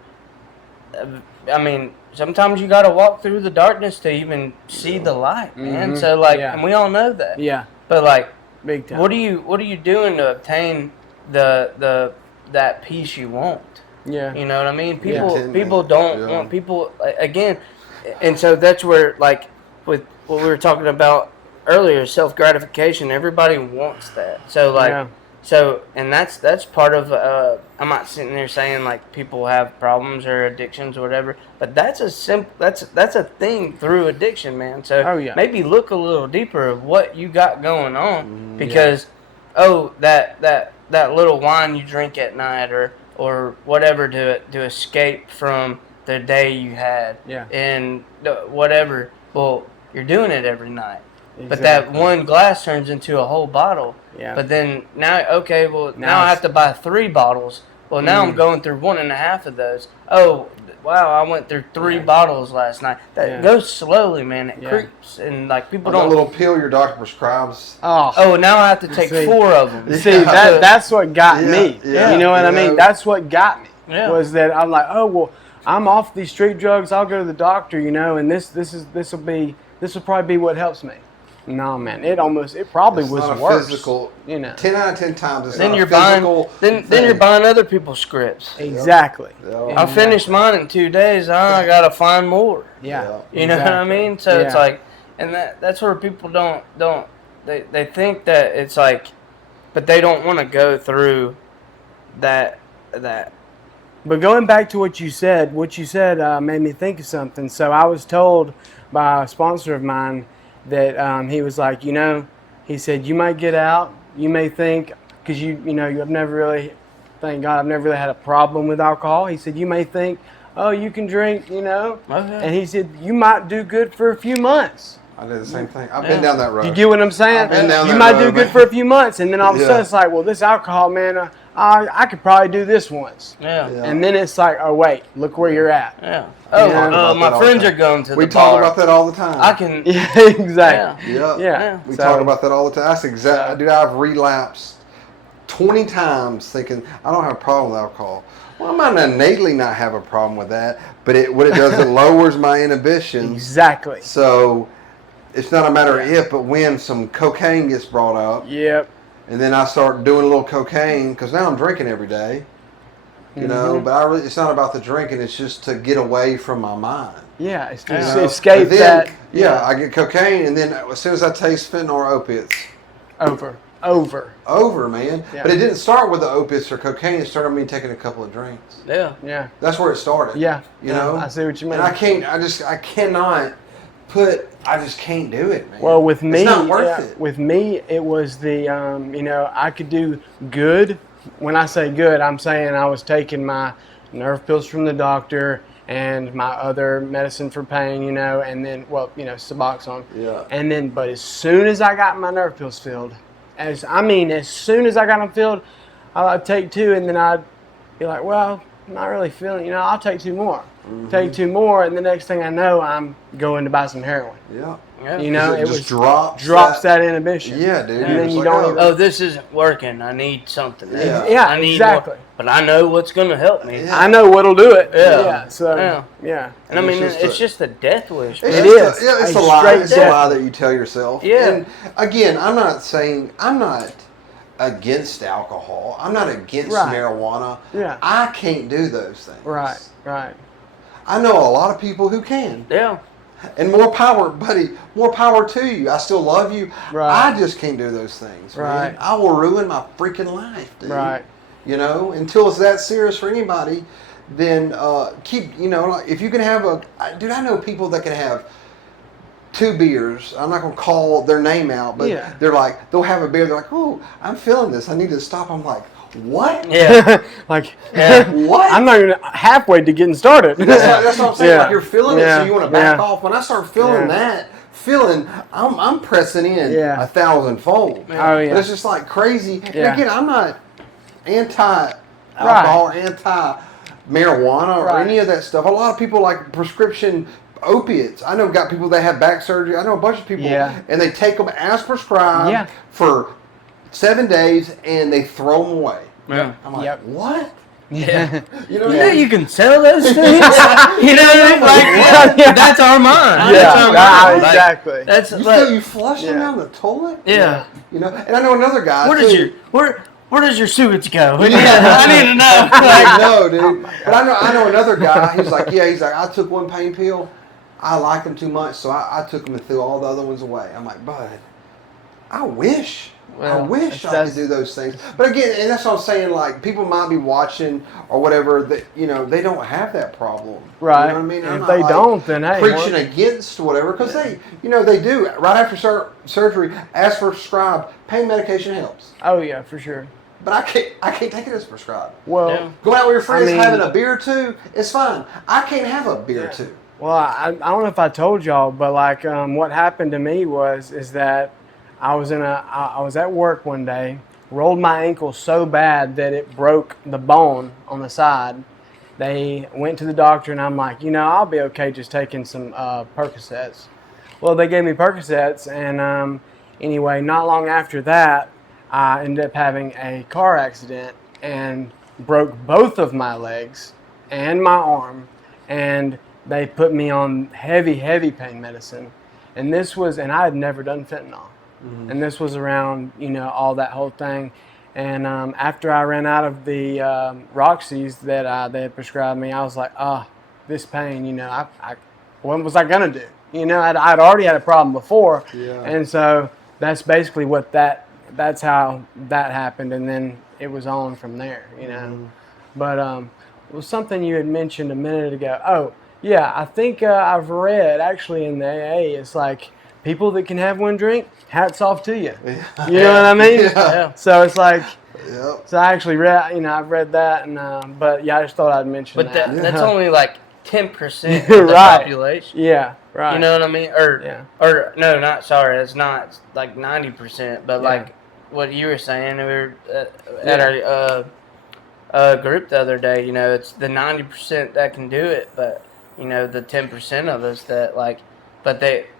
I mean, sometimes you got to walk through the darkness to even see the light, man. So like, and we all know that. Yeah. But like, big time. what are you doing to obtain that peace you want? Yeah. You know what I mean? People don't want people again, and so that's where, like, with what we were talking about earlier, self gratification. Everybody wants that. So like, and that's part of. I'm not sitting there saying like people have problems or addictions or whatever, but that's a thing through addiction, man. So maybe look a little deeper of what you got going on, because that little wine you drink at night or whatever to escape from the day you had and whatever. Well, you're doing it every night. Exactly. But that one glass turns into a whole bottle. Yeah. But then now I have to buy 3 bottles. Well, now I'm going through 1.5 of those. Oh, wow, I went through 3 bottles last night. That goes slowly, man. It creeps. And like people don't. A little pill your doctor prescribes. Oh, now I have to take 4 of them. See, that's what got me. Yeah. You know what I mean? That's what got me. Yeah. Was that I'm like, oh, well, I'm off these street drugs. I'll go to the doctor, you know, and this will probably be what helps me. No, man, it probably was worse. Physical, you know, 10 out of 10 times it's then not you're a physical. Then you're buying other people's scripts. Exactly. I finished mine in 2 days. I gotta find more. Yeah. You know what I mean? So it's like, and that's where people don't they think that it's like, but they don't want to go through that. But going back to what you said made me think of something. So I was told by a sponsor of mine that he was like, you know, he said, you might get out, you may think, because I've never really, thank God, I've never really had a problem with alcohol. He said, you may think, oh, you can drink, you know, and he said, you might do good for a few months. I did the same thing. I've been down that road. You get what I'm saying? I've been down you that might road, do good for a few months, and then all of a sudden it's like, well, this alcohol, man, I could probably do this once. Yeah. And then it's like, oh, wait, look where you're at. Yeah. Oh, my friends are going to the bar. We talk about that all the time. I can. Yeah, exactly. Yeah. We talk about that all the time. That's exactly. Dude, I've relapsed 20 times thinking I don't have a problem with alcohol. Well, I might innately not have a problem with that, but what it does, it lowers my inhibition. Exactly. So it's not a matter of if, but when some cocaine gets brought up. Yep. And then I start doing a little cocaine because now I'm drinking every day. You know, but it's not about the drinking. It's just to get away from my mind. Yeah, it's to escape that. Yeah, I get cocaine, and then as soon as I taste fentanyl or opiates, over, man. Yeah. But it didn't start with the opiates or cocaine. It started with me taking a couple of drinks. Yeah. That's where it started. Yeah. You know, I see what you mean. And I cannot put I just can't do it, man. Well, with me, it's not worth it. With me, it was the I could do good. When I say good, I'm saying I was taking my nerve pills from the doctor and my other medicine for pain, and then Suboxone. Yeah. And then, but as soon as I got my nerve pills filled, as soon as I got them filled, I'd take 2, and then I'd be like, well, I'm not really feeling, I'll take 2 more. Mm-hmm. Take 2 more, and the next thing I know, I'm going to buy some heroin. Yeah. Yeah. It just was drops that inhibition. Yeah, dude. And then It's you like, don't oh, even. Oh, this isn't working. I need something. Yeah. I need exactly. more, but I know what's going to help me. Yeah. I know what'll do it. Yeah. So, Yeah. And And I mean, it's it's just just a death wish. It's It just is. It's A a lie. straight It's a death. lie that you tell yourself. Yeah. And again, I'm not against alcohol. I'm not against Right. marijuana. Yeah. I can't do those things. Right. I know a lot of people who can. Yeah. And more power, buddy. More power to you. I still love you. Right. I just can't do those things. Right. Man. I will ruin my freaking life, dude. Right. Until it's that serious for anybody, then keep. Like, if you can have dude, I know people that can have 2 beers. I'm not gonna call their name out, but Yeah. they'll have a beer. They're like, oh, I'm feeling this. I need to stop. I'm like, what? Yeah. Like, What? I'm not even halfway to getting started. That's what I'm saying. Yeah. Like you're feeling it, Yeah. so you want to back Yeah. off. When I start feeling Yeah. I'm pressing in Yeah. 1,000-fold. Oh, yeah. But it's just like crazy. And Yeah. again, I'm not anti-alcohol, anti-marijuana, or Right. any of that stuff. A lot of people like prescription opiates. I know got people that have back surgery. I know a bunch of people, Yeah. and they take them as prescribed Yeah. for 7 days, and they throw them away. Yeah. I'm like, Yep. what? Yeah. You know, You know you can sell those things. You know what I mean? Like, Yeah. that's our mind. Yeah, That's our mind. Like, exactly. that's You like, feel you flush them Yeah. down the toilet? yeah. And I know another guy. Where too. does where does your sewage go? I need to know. Like, no, dude. But I know another guy. He's like, I took 1 pain pill. I liked them too much, so I took them and threw all the other ones away. I'm like, bud, I wish I could do those things. But again, and that's what I'm saying, like, people might be watching or whatever that, they don't have that problem. Right. You know what I mean? And I'm if not, they like, don't, then hey. preaching against whatever, because they do. Right after surgery, as prescribed, pain medication helps. Oh, yeah, for sure. But I can't take it as prescribed. Well, Yeah. Going out with your friends, mean- having a beer or 2, it's fine. I can't have a beer or 2. Well, I don't know if I told y'all, but like what happened to me is that I was at work one day, rolled my ankle so bad that it broke the bone on the side. They went to the doctor, and I'm like, I'll be okay just taking some Percocets. Well, they gave me Percocets, and anyway, not long after that, I ended up having a car accident and broke both of my legs and my arm, and they put me on heavy pain medicine. And I had never done fentanyl. Mm-hmm. And this was around, all that whole thing. And after I ran out of the Roxy's that they had prescribed me, I was like, this pain, what was I going to do? I'd already had a problem before. Yeah. And so that's basically that's how that happened. And then it was on from there, Mm-hmm. But it was something you had mentioned a minute ago. Oh, yeah, I think I've read actually in the AA, it's like people that can have 1 drink, hats off to you. Yeah. You know what I mean? Yeah. So it's like, Yep. so I actually read, I've read that, and but yeah, I just thought I'd mention But that. that's only like 10% of the Right. population. Yeah, right. You know what I mean? Yeah. Or no, not sorry. It's not. It's like 90%. But Yeah. like what you were saying, we were at our group the other day. It's the 90% that can do it, but the 10% of us that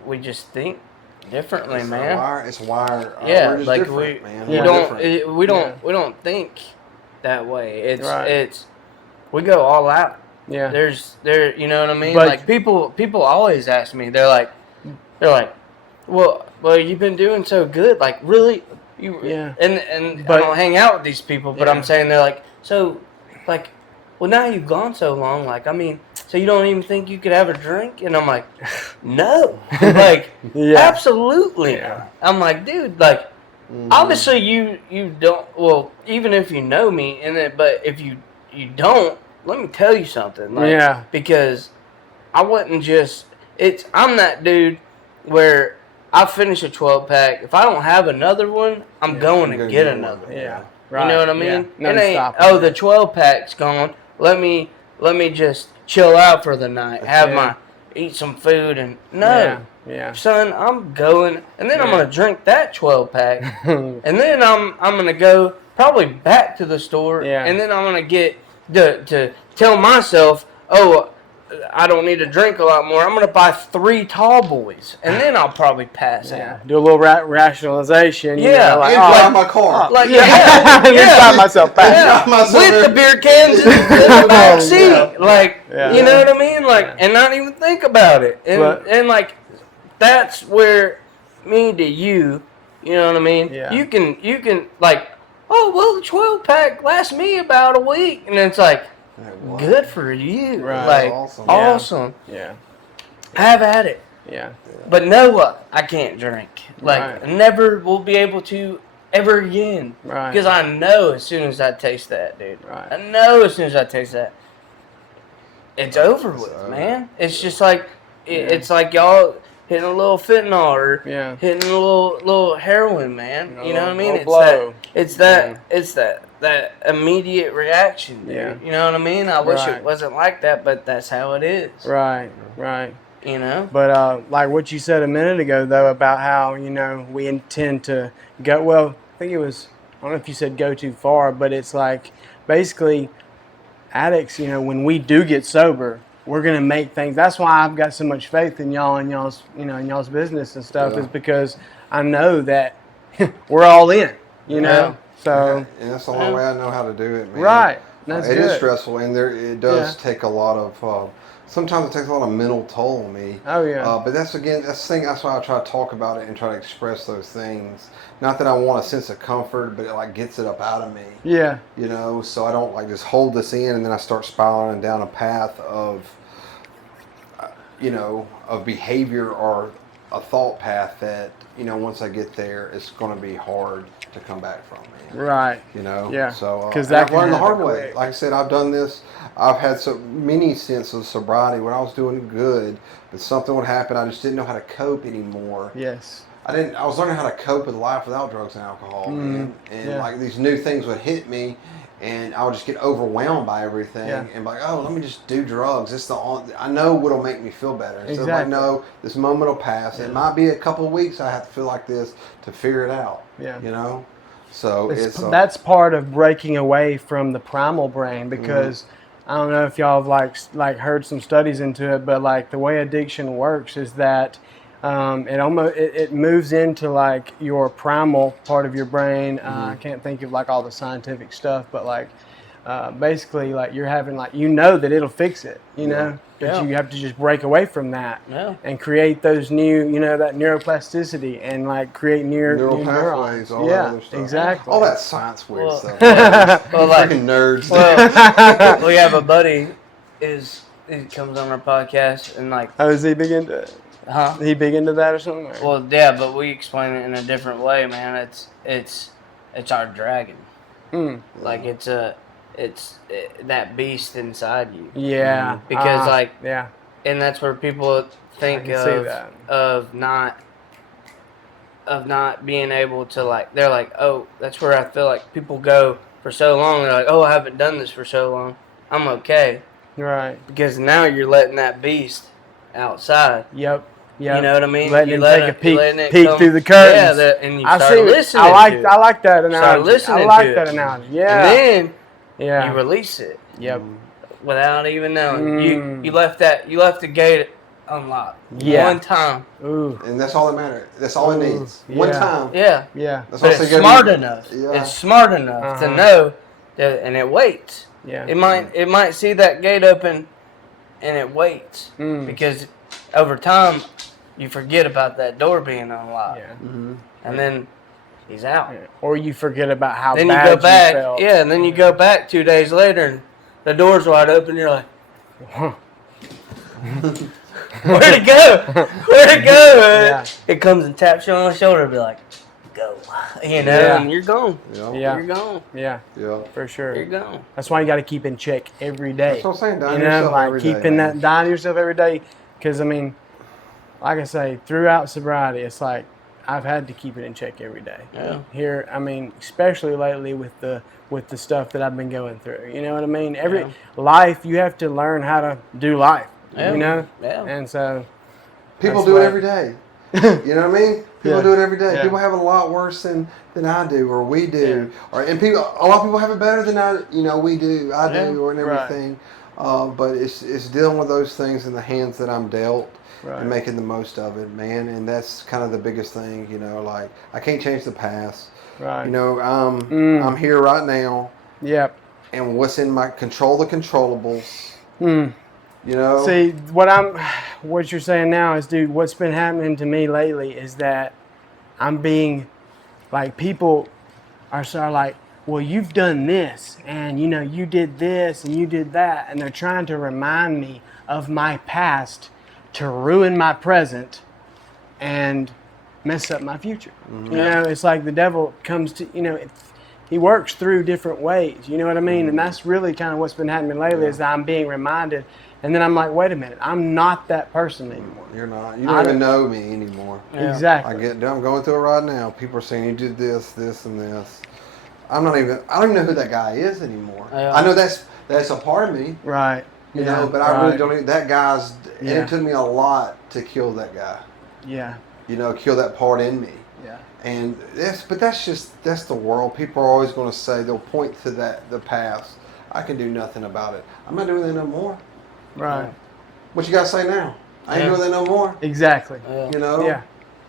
we just think differently, It's man. It's wired. Yeah, we're just like different, man. Yeah. We're different. We don't think that way. Right. It's we go all out. Yeah. You know what I mean? But- like people always ask me, they're like, well, you've been doing so good, like really, Yeah. and But- I don't hang out with these people, but Yeah. I'm saying they're like, so, like, well now you've gone so long, like, I mean, so you don't even think you could have a drink? And I'm like, no, like, Yeah. absolutely. Yeah. I'm like, dude, like, Mhm. obviously you don't. Well, even if you know me, but if you don't, let me tell you something. Like, Yeah. because I wasn't just. I'm that dude where I finish a 12-pack. If I don't have another one, I'm going to gonna get get another one. Yeah. You know what I Yeah. mean? No It ain't, stopping. oh, the 12-pack's gone. Let me just chill out for the night. Eat some food and no. Yeah. Son, I'm going, and then I'm Yeah. gonna drink that 12-pack, and then I'm gonna go probably back to the store, Yeah. and then I'm gonna get to tell myself, oh, I don't need to drink a lot more. I'm gonna buy 3 tall boys, and then I'll probably pass Yeah. out. Do a little rationalization. You Yeah. know, like, And oh, drive my car. Like yeah. yeah. Drive myself back. Yeah, myself with the in. beer cans in the back seat, Yeah. like Yeah. you know what I mean, like, Yeah. and not even think about it, and But- and like that's where me to you know what I mean. Yeah. You can like, oh well, the 12-pack lasts me about a week, and it's like good for you, Right. like Awesome. Yeah. awesome. Yeah. Have at it. Yeah. But Noah, I can't drink. Like, Right. I never will be able to ever again. Right. Because I know as soon as I taste that, dude. Right. I know as soon as I taste that, it's over with, over. man. It's just like, it's like y'all hitting a little fentanyl or Yeah. hitting a little heroin, man. You know what I mean? Little blow. It's that immediate reaction, dude. Yeah. You know what I mean? I wish Right. it wasn't like that, but that's how it is. Right. Right. You know? But like what you said a minute ago, though, about how, you know, we intend to go, well, I think it was, I don't know if you said go too far, but it's like basically addicts, you know, when we do get sober, we're going to make things. That's why I've got so much faith in y'all and y'all's, you know, in y'all's business and stuff, Yeah. is because I know that we're all in, you know? Yeah. So, And that's the only way I know how to do it, man. right. That's It good. is stressful, and it does Yeah. take a lot of. Sometimes it takes a lot of mental toll on me. Oh, yeah. But that's the thing. That's why I try to talk about it and try to express those things. Not that I want a sense of comfort, but it like gets it up out of me. Yeah. You know, so I don't like just hold this in, and then I start spiraling down a path of, you know, of behavior or a thought path that, you know, once I get there, it's going to be hard to come back from. Man. Right. You know, Yeah. So 'Cause and that I've can learned the hard happen way. quick. Like I said, I've done this. I've had so many sense of sobriety when I was doing good, but something would happen. I just didn't know how to cope anymore. Yes. I was learning how to cope with life without drugs and alcohol, man. And yeah. like these new things would hit me, and I would just get overwhelmed by everything, Yeah. and be like, oh, let me just do drugs. It's I know what'll make me feel better. Instead of like, Exactly. no, this moment will pass. It might be a couple of weeks. I have to feel like this to figure it out. Yeah. You know. So That's part of breaking away from the primal brain, because I don't know if y'all have like heard some studies into it, but like the way addiction works is that it moves into like your primal part of your brain. I can't think of like all the scientific stuff, but like basically like you're having like, you know, that it'll fix it, you know, but Yeah. you have to just break away from that Yeah. and create those new, you know, that neuroplasticity and like create neural new pathways, neurons. all yeah, that other stuff. exactly. All that science weird Well- stuff. Well, like, Freaking nerds. well, we have a buddy he comes on our podcast and like, Oh, is he big into? huh? He big into that or something? Or? Well, yeah, but we explain it in a different way, man. It's our dragon. Mm. Like it's that beast inside you. Yeah, Because, like- yeah, And that's where people think can see that. of not being able to, like, they're like, oh, that's where I feel like people go for so long. They're like, oh, I haven't done this for so long. I'm okay. right. Because now you're letting that beast outside. Yep. You know what I mean? Letting You him let take a it- peek, letting it peek come- through the curtains. Yeah, and you I start see. listening I like to it. I like that analogy. listening I like to that it. analogy. Yeah. And then yeah. you release it Yep. without even knowing. Mm. You left the gate unlocked. Yeah. One time. Ooh. And that's all that matters. That's all it Ooh, needs. One yeah. time. Yeah. Yeah. That's But why I it's say smart enough. Yeah. It's smart enough to Uh-huh. know that, and it waits. Yeah. It might see that gate open, and it waits Mm. because over time you forget about that door being unlocked, Yeah. and then he's out. Yeah. Or you forget about how Then you bad go back, felt. yeah, and then you go back 2 days later, and the door's wide open. You're like, where'd it go? Where'd it go? Yeah. It comes and taps you on the shoulder and be like, go. You know, Yeah. and you're gone. Yeah. Yeah. You're gone. Yeah. Yeah. For sure. You're gone. That's why you got to keep in check every day. That's what I'm saying. You Dine know, yourself like every day, keeping man. that, dying yourself every day. Because I mean, like I say, throughout sobriety, it's like I've had to keep it in check every day. Yeah. Here, I mean, especially lately with the stuff that I've been going through. You know what I mean? Every life, you have to learn how to do life. Yeah. You know? Yeah. And so People that's do it why- every day. You know what I mean? People Yeah. do it every day. Yeah. People have it a lot worse than I do, or we do, and a lot of people have it better than we do, I do, Yeah. and everything. But it's dealing with those things in the hands that I'm dealt. Right. And making the most of it, man. And that's kind of the biggest thing, like I can't change the past. Right. I'm here right now, Yep. and what's in my control, the controllables. See, what you're saying now is, dude, what's been happening to me lately is that I'm being, like, people are sort of like, well, you've done this, and, you did this, and you did that, and they're trying to remind me of my past to ruin my present and mess up my future. It's like the devil comes to, he works through different ways, you know what I mean? And that's really kind of what's been happening lately is that I'm being reminded, and then I'm like, wait a minute, I'm not that person anymore. You're not. You don't even know me anymore. Yeah. Exactly. I'm going through it right now. People are saying you did this, this, and this. I don't even know who that guy is anymore. Yeah. I know that's a part of me. Right. But I really don't even, that guy's, and Yeah. it took me a lot to kill that guy. Yeah. Kill that part in me. Yeah. And that's the world. People are always going to say, they'll point to the past. I can do nothing about it. I'm not doing that no more. Right. What you got to say now? I ain't doing that no more. Exactly. Yeah. Yeah.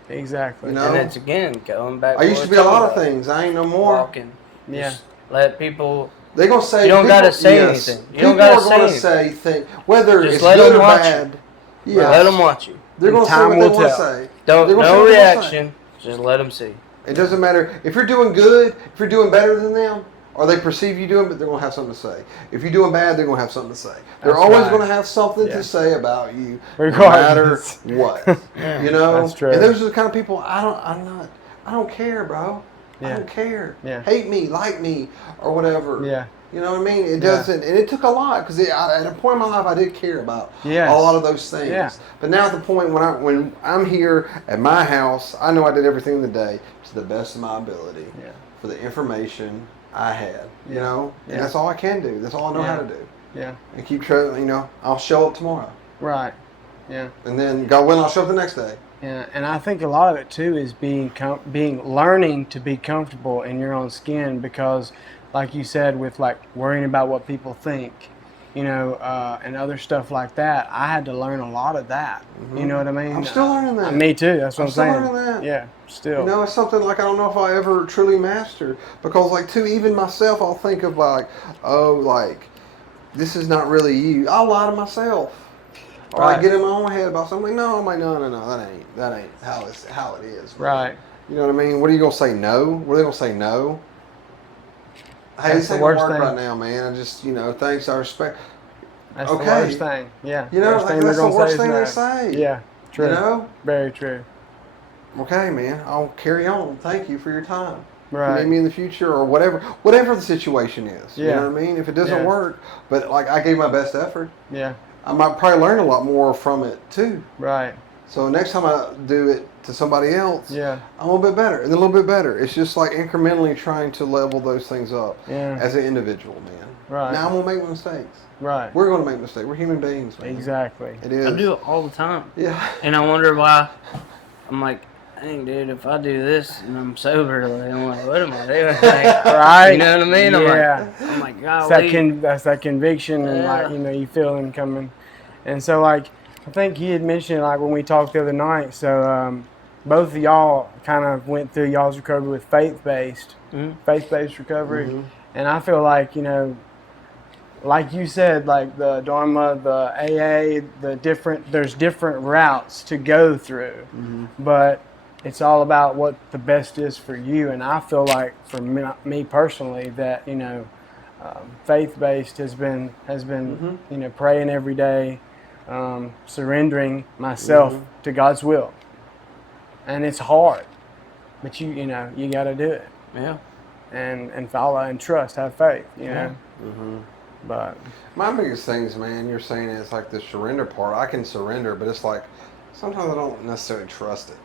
Exactly. And it's again going back. I used to be a lot of things. I ain't no more. Walking. Yeah. Just let people. They're gonna say You don't gotta say yes, anything. You people don't gotta are gonna say say things, whether Just it's let good them or watch bad. you. Yes. Let them watch you. They're gonna say Time what will they want to tell. say. Don't They're gonna say no what they wanna say. reaction. Just let them see. It doesn't matter if you're doing good, if you're doing better than them, or they perceive you doing, but they're gonna have something to say. If you're doing bad, they're gonna have something to say. They're That's always right. gonna have something Yeah. to say about you, no matter Regardless. what. Yeah. That's true. And those are the kind of people I don't care, bro. I Yeah. don't care. Yeah. Hate me, like me, or whatever. Yeah. You know what I mean? It Yeah. doesn't, and it took a lot because at a point in my life I did care about Yes. a lot of those things. Yeah. But now at the point when I'm here at my house, I know I did everything in the day to the best of my ability Yeah. for the information I had. You Yeah. know, and Yeah. that's all I can do. That's all I know Yeah. how to do. Yeah. And keep trying. I'll show up tomorrow, Right. Yeah. and then God willing, I'll show up the next day. Yeah, and I think a lot of it too is learning to be comfortable in your own skin, because, like you said, with like worrying about what people think, and other stuff like that, I had to learn a lot of that. You know what I mean? I'm still learning that. Me too. That's what I'm I'm still saying. learning that. Yeah, still. It's something like I don't know if I ever truly mastered, because like too, even myself, I'll think of like, oh, like this is not really you. I'll lie to myself, or I Right. get in my own head about something. No, I'm like, no, that ain't how it is. Man. Right. You know what I mean? What are you gonna say? No? What are they gonna say? No? Hey, That's this the ain't gonna worst work thing. right now, man. I just, thanks, I respect. That's Okay. the worst thing. Yeah. Worst Like, thing that's they're the gonna worst is thing no. they say. Yeah. True. You know? Very true. Okay, man. I'll carry on. Thank you for your time. Right. If you need me in the future or whatever the situation is. You Yeah. know what I mean? If it doesn't Yeah. work, but like I gave my best effort, Yeah. I might probably learn a lot more from it too. Right. So next time I do it to somebody else, Yeah. I'm a little bit better and a little bit better. It's just like incrementally trying to level those things up Yeah. as an individual, man. Right. Now I'm gonna make mistakes. Right. We're gonna make mistakes. We're human beings, man. Exactly. It is. I do it all the time. Yeah. And I wonder why. I'm like, dang, dude, if I do this and I'm sober, like, I'm like, what am I doing? Like, Right. You know what I mean? Yeah. I'm like, It's golly. that's that conviction, and Yeah. like you feel him coming, and so like I think he had mentioned like when we talked the other night. So both of y'all kind of went through y'all's recovery with faith-based recovery, Mhm. and I feel like like you said, like the Dharma, the AA, there's different routes to go through, but it's all about what the best is for you. And I feel like for me personally that faith-based has been praying every day, surrendering myself to God's will, and it's hard, but you got to do it Yeah. and follow and trust, have faith, But My biggest things, man, you're saying it's like the surrender part. I can surrender, but it's like sometimes I don't necessarily trust it.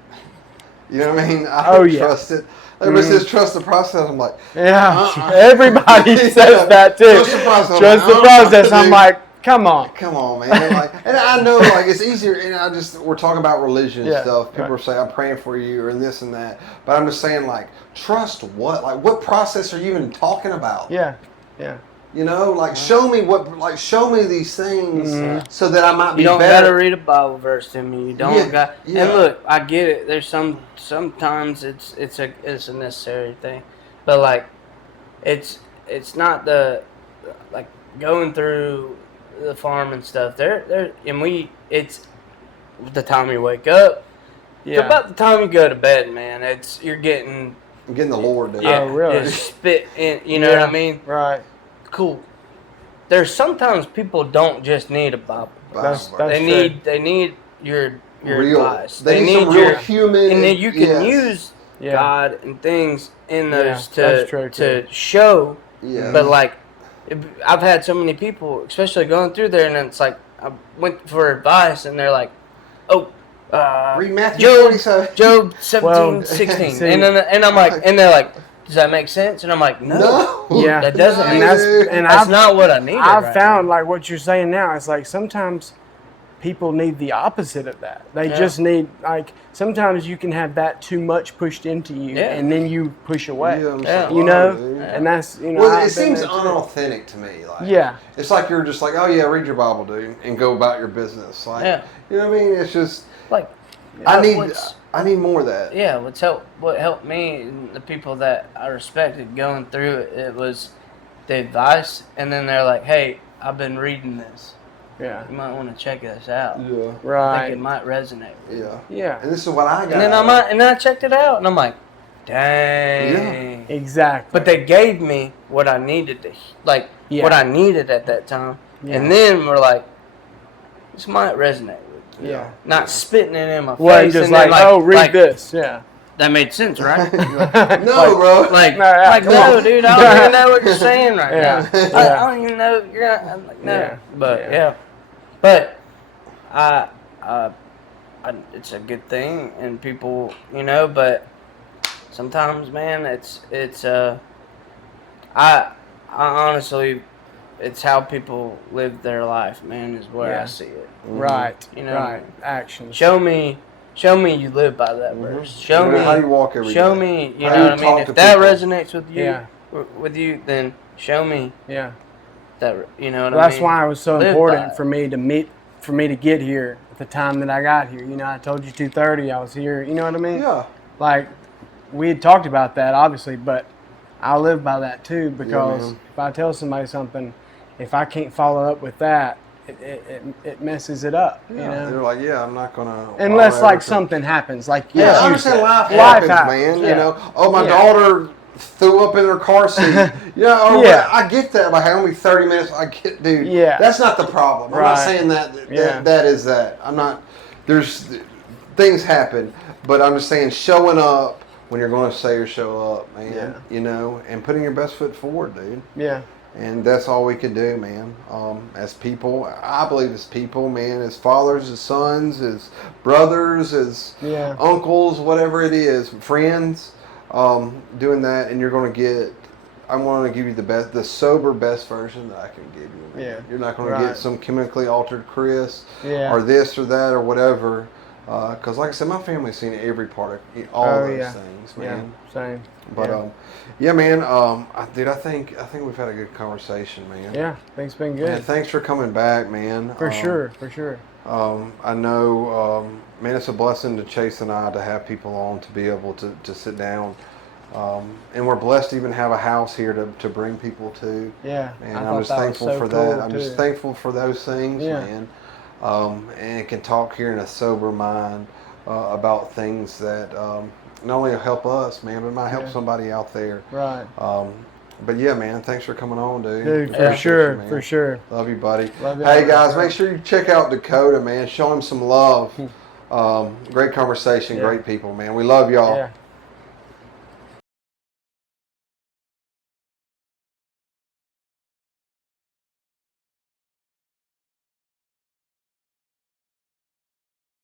You know what I mean? I Oh, don't yeah. trust it. Everybody says trust the process. I'm like, Yeah, everybody says that too. Trust the process. Trust the I'm process. like, I'm like, come on. come on, man. Like, and I know, like, it's easier. And we're talking about religion and Yeah, stuff. People right. are saying, I'm praying for you, or this and that. But I'm just saying, like, trust what? Like, what process are you even talking about? Yeah, yeah. You know, like, show me these things so that I might be You don't better. gotta read a Bible verse to me. You don't Yeah, got. yeah. And look, I get it. There's sometimes it's a necessary thing, but like, it's not the like going through the farm and stuff. It's the time you wake up. It's Yeah. about the time you go to bed, man. You're getting I'm getting the Lord, dude. yeah, Oh, really? just spit in. You know what I mean? Right. Cool. There's sometimes people don't just need a Bible. That's They true. need your real. advice. They need some real your human. and then you can yes. use Yeah. God and things in those that's true, to show. Yeah. But like, I've had so many people, especially going through there, and it's like I went for advice, and they're like, "Oh, Read Matthew Job, 47. Job 17, Well, 16," see- and I'm like, and they're like, "Does that make sense?" And I'm like, "No, Yeah. that doesn't No, make And sense. and That's I've, not what I needed." I've right found now. like what you're saying now. It's like sometimes people need the opposite of that. They Yeah. just need like sometimes you can have that too much pushed into you, Yeah. and then you push away. I'm Yeah. so You know, dude. and that's Well, I've it been seems there, too. unauthentic to me. Like, Yeah. it's like you're just like, oh yeah, read your Bible, dude, and go about your business. Like, Yeah. you know what I mean? It's just Like, I what's- need more of that. yeah, what helped me and the people that I respected going through it, it was the advice, and then they're like, "Hey, I've been reading this. Yeah. You might want to check this out. Yeah, I think Right. it might resonate." yeah, Yeah. And this is what I got. And then I checked it out, and I'm like, "Dang!" Exactly. But they gave me what I needed to, like Yeah. what I needed at that time, Yeah. and then we're like, "This might resonate with you." Yeah. Not spitting it in my Well, face, just and then like, oh, read like, this. Yeah. That made sense, right? No, bro. Like, No, yeah, come no, on. dude, I don't even know what you're saying right Yeah, now. yeah. I don't even know. I'm like, no. Yeah, But, yeah. yeah. But, I, it's a good thing, and people, you know, but sometimes, man, I honestly, it's how people live their life, man, is where Yeah. I see it. Right. You know, right. Actions. Show me you live by that verse. Show You know, me how you walk every show day. me, you How know you what I talk mean? to If that people. resonates with you, Yeah. then show me Yeah. that, you know what Well, I that's mean? why it was so Live by important it. for me to get here at the time that I got here. You know, I told you 2:30 I was here. You know what I mean? Yeah, Like we had talked about that obviously, but I live by that too because man. if I tell somebody something, if I can't follow up with that, it messes it up. yeah. You know, They're like, yeah, I'm not gonna. unless why like ever- something happens, like Yeah, I you understand said. life Life happens, happens, man. You yeah. know, oh, my Yeah. daughter threw up in her car seat. Yeah, or Yeah. I get that. Like, only 30 minutes. I get, dude. Yeah. That's not the problem. I'm not Right. saying Yeah. that is that. I'm not. There's things happen, but I'm just saying showing up when you're going to say or show up, man. Yeah. You know, and putting your best foot forward, dude. Yeah. And that's all we can do, man. As people, I believe as people, man, as fathers, as sons, as brothers, as Yeah. uncles, whatever it is, friends, doing that, and you're going to get. I'm going to give you the sober best version that I can give you. Man. Yeah. You're not going to Right. get some chemically altered Chris Yeah. or this or that or whatever. Because, like I said, my family's seen every part of all Oh, those yeah. things, Yeah. man. Same. But yeah. yeah, man. Dude, I think we've had a good conversation, man. Yeah. Things been Man, good. thanks for coming back, man. For sure. For sure. I know, man, it's a blessing to Chase and I to have people on to be able to sit down. And we're blessed to even have a house here to bring people to. Yeah. And I I'm thought just that was thankful so for cool, that. I'm just too. thankful for those things, Yeah. man. And can talk here in a sober mind about things that not only help us, man, but might help Yeah. somebody out there. Right. But yeah, man, thanks for coming on, dude. Dude, for Appreciate sure. you, man. For sure. Love you, buddy. Love you. Hey guys, make sure you check out Dakota, man. Show him some love. Great conversation, Yeah. great people, man. We love y'all. Yeah.